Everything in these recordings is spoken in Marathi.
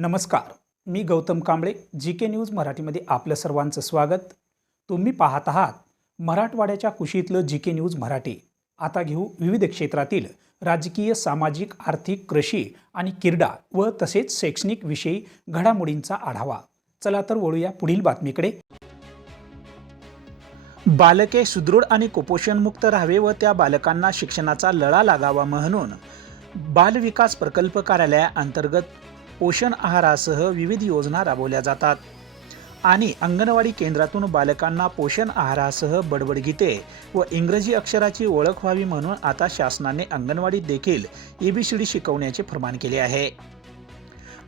नमस्कार मी Gautam Kamble G K news मराठीमध्ये आपलं सर्वांचं स्वागत. तुम्ही पाहत आहात मराठवाड्याच्या कुशीतलं जी के न्यूज मराठी. आता घेऊ विविध क्षेत्रातील राजकीय सामाजिक आर्थिक कृषी आणि क्रीडा व तसेच शैक्षणिक विषयी घडामोडींचा आढावा. चला तर वळूया पुढील बातमीकडे. बालके सुदृढ आणि कुपोषणमुक्त राहावे व त्या बालकांना शिक्षणाचा लळा लागावा म्हणून बालविकास प्रकल्प कार्यालयाअंतर्गत पोषण आहारासह विविध योजना राबवल्या जातात. आणि अंगणवाडी केंद्रातून बालकांना पोषण आहारासह बडबडगीते व इंग्रजी अक्षराची ओळख व्हावी म्हणून आता शासनाने अंगणवाडीत देखील एबीसीडी शिकवण्याचे फरमान केले आहे.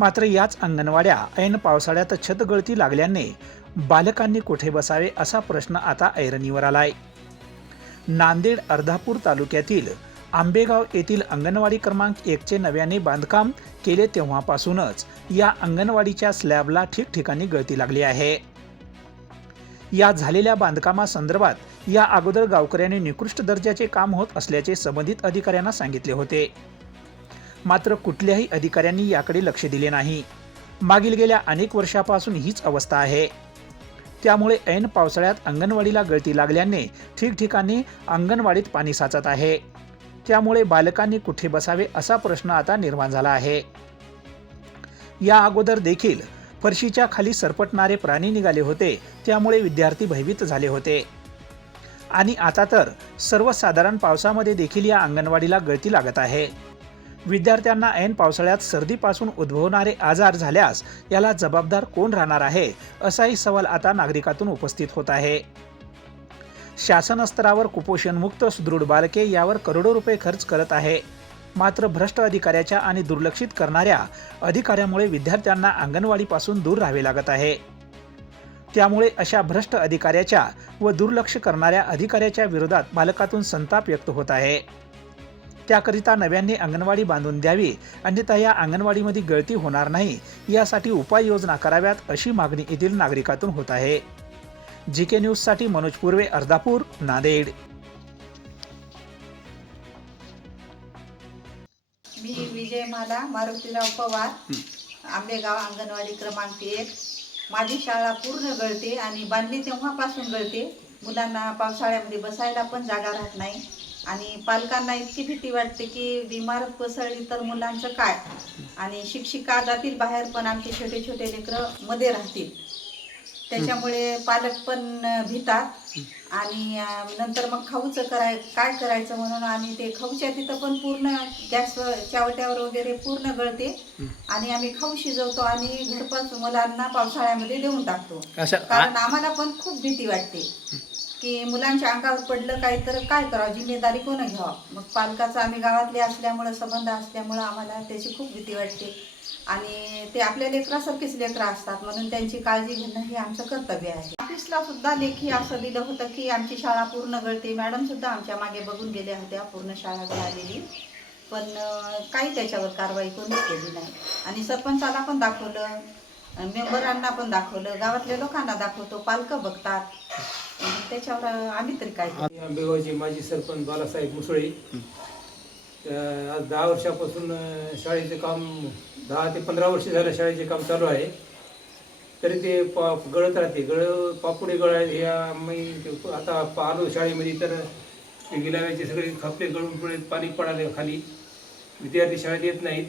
मात्र याच अंगणवाड्या ऐन पावसाळ्यात छतगळती लागल्याने बालकांनी कुठे बसावे असा प्रश्न आता ऐरणीवर आलाय. नांदेड अर्धापूर तालुक्यातील आंबेगाव येथील अंगणवाडी क्रमांक एकचे नव्याने बांधकाम केले तेव्हापासूनच या अंगणवाडीच्या स्लॅबला ठिकठिकाणी गळती लागली आहे. या झालेल्या बांधकामासंदर्भात या अगोदर गावकऱ्यांनी निकृष्ट दर्जाचे काम होत असल्याचे संबंधित अधिकाऱ्यांना सांगितले होते. मात्र कुठल्याही अधिकाऱ्यांनी याकडे लक्ष दिले नाही. मागील गेल्या अनेक वर्षापासून हीच अवस्था आहे. त्यामुळे ऐन पावसाळ्यात अंगणवाडीला गळती लागल्याने ठिकठिकाणी अंगणवाडीत पाणी साचत आहे. त्यामुळे बालकांनी कुठे बसावे असा प्रश्न आता निर्माण झाला आहे. या अगोदर देखील फरशीच्या खाली सरपटणारे प्राणी निघाले होते त्यामुळे विद्यार्थी भयभीत झाले होते. आणि आता तर सर्वसाधारण पावसामध्ये देखील या अंगणवाडीला गळती लागत आहे. विद्यार्थ्यांना ऐन पावसाळ्यात सर्दीपासून उद्भवणारे आजार झाल्यास याला जबाबदार कोण राहणार आहे असाही सवाल आता नागरिकातून उपस्थित होत आहे. शासनस्तरावर कुपोषणमुक्त सुदृढ बालके यावर करोडो रुपये खर्च करत आहे. मात्र भ्रष्ट अधिकाऱ्याच्या आणि दुर्लक्षित करणाऱ्या अधिकाऱ्यामुळे विद्यार्थ्यांना अंगणवाडीपासून दूर राहावे लागत आहे. त्यामुळे अशा भ्रष्ट अधिकाऱ्याच्या व दुर्लक्ष करणाऱ्या अधिकाऱ्याच्या विरोधात बालकातून संताप व्यक्त होत आहे. त्याकरिता नव्याने अंगणवाडी बांधून द्यावी अन्यथा या अंगणवाडीमध्ये गळती होणार नाही यासाठी उपाययोजना कराव्यात अशी मागणी येथील नागरिकातून होत आहे. जी के न्यूजसाठी मनोज पूर्वे अर्धापूर नांदेड. मी विजय माला मारुतीराव पवार. आंबेगाव अंगणवाडी क्रमांक एक. माझी शाळा पूर्ण गळते आणि बांधली तेव्हापासून गळते. मुलांना पावसाळ्यामध्ये बसायला पण जागा राहत नाही. आणि पालकांना इतकी भीती वाटते की इमारत कोसळली तर मुलांचं काय? आणि शिक्षिका जातील बाहेर पण आमचे छोटे छोटे लेकरं मध्ये राहतील. त्याच्यामुळे पालक पण भितात. आणि अं, नंतर मग खाऊचं कराय काय करायचं म्हणून आणि ते खाऊच्या तिथं पण पूर्ण गॅस चावट्यावर वगैरे पूर्ण गळते. आणि आम्ही खाऊ शिजवतो आणि घरपास मुलांना पावसाळ्यामध्ये देऊन टाकतो. अशा कारण आम्हाला पण खूप भीती वाटते. की मुलांच्या अंगावर पडलं काय तर काय करावं? जिम्मेदारी कोण घ्यावं? मग पालकाचं आम्ही गावातले असल्यामुळं संबंध असल्यामुळं आम्हाला त्याची खूप भीती वाटते. आणि ते आपल्या लेकरासारखीच लेकरं असतात म्हणून त्यांची काळजी घेणं हे आमचं कर्तव्य आहे. ऑफिसला सुद्धा लेखी असं दिलं होतं की आमची शाळा पूर्ण गळते. मॅडम सुद्धा आमच्या मागे बघून गेल्या होत्या पूर्ण शाळा गळालेली पण काही त्याच्यावर कारवाई कोणीच केली नाही. आणि सरपंचाला पण दाखवलं मेंबरांना पण दाखवलं गावातल्या लोकांना दाखवतो पालकं बघतात. त्याच्यावर आम्ही तरी काय करू? आंबेगावचे माजी सरपंच बालासाहेब मुसळे. आज दहा वर्षापासून शाळेचे काम दहा ते पंधरा वर्ष झालं शाळेचे काम चालू आहे. तरी ते पा गळत राहते. गळ पापुडे गळ हे मी ते आता आलो शाळेमध्ये तर गेल्या वेळेचे सगळे खपले गळून पुढे पाणी पडाले खाली. विद्यार्थी शाळेत येत नाहीत.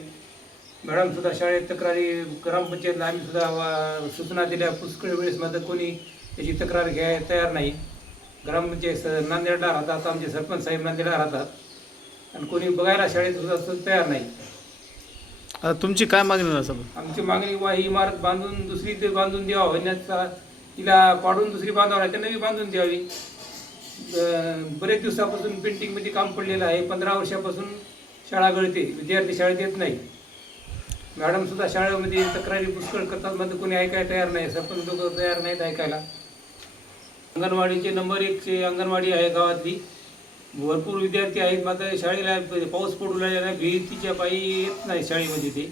मॅडमसुद्धा शाळेत तक्रारी ग्रामपंचायतला आम्ही सुद्धा वा- सूचना दिल्या पुष्कळ वेळेस मात्र कोणी त्याची तक्रार घ्याय तयार नाही. ग्रामपंचायत नांदेडला राहतात आमचे सरपंच साहेब नांदेडला राहतात. आणि कोणी बघायला शाळेत सुद्धा तयार नाही. तुमची काय मागणी आहे साहेब आमची मागणी बा ही इमारत बांधून दुसरी ते बांधून द्यावा. होण्याचा तिला पाडून दुसरी बांधावं लागते नवी बांधून द्यावी. अं, बरेच दिवसापासून पेंटिंगमध्ये काम पडलेलं आहे. पंधरा वर्षापासून शाळा गळते. विद्यार्थी शाळेत येत नाही. मॅडम सुद्धा शाळेमध्ये तक्रारी पुष्कळ करतात. मध्ये कोणी ऐकायला तयार नाही. सरपंच लोक तयार नाहीत ऐकायला. अंगणवाडीचे नंबर एकचे अंगणवाडी आहे गावातली. भरपूर विद्यार्थी आहेत मात्र शाळेला पाऊस पडू लागला भीतीच्या पायी येत नाही शाळेमध्ये ते.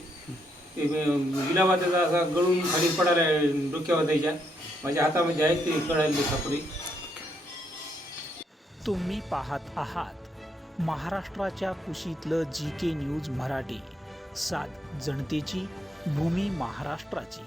ते गिलावा त्याचा असा गळून खाली पडायला डोक्यावर द्यायच्या माझ्या हातामध्ये आहेत ते कळायला सापडे. तुम्ही पाहत आहात महाराष्ट्राच्या कुशीतलं जी के न्यूज मराठी. सात जनतेची भूमी महाराष्ट्राची.